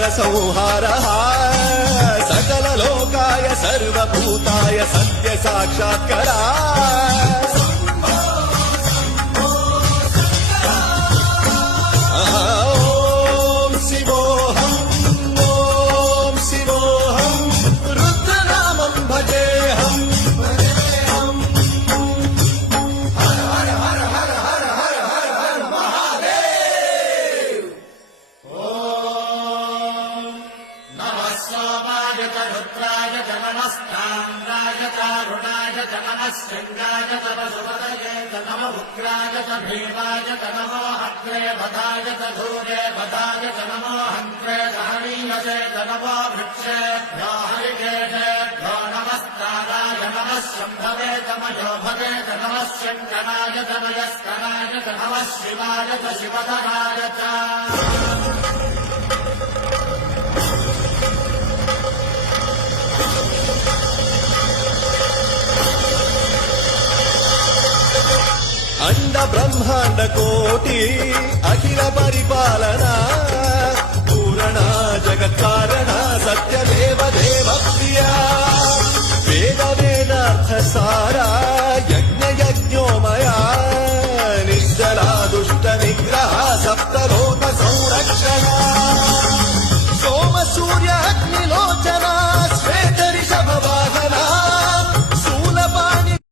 घोर संहारः सकल लोकाय सर्वभूताय सत्य साक्षात्करा ओम शिवोऽहम् रुद्रनामं भजेऽहम् रुद्राय च नमस्ताम्राय च रुणाय च नमः शृङ्गाय च पशुपतये च नमः उग्राय च भीमाय च नमो हत्रे भदाय च धूरे भदाय च नमो हन्त्रे हरीयसे च नमो वृक्षेभ्यो हरिकेशेभ्यो नमस्ताराय नमः शम्भवे च मयोभवे च नमः शङ्कराय च मयस्कराय च नमः शिवाय च शिवधराय च अंड ब्रह्मांड कोटि अखिल परिपालना पूरणा जगत्कारणा सत्यदेव देव प्रिया वेद वेदार्थ सा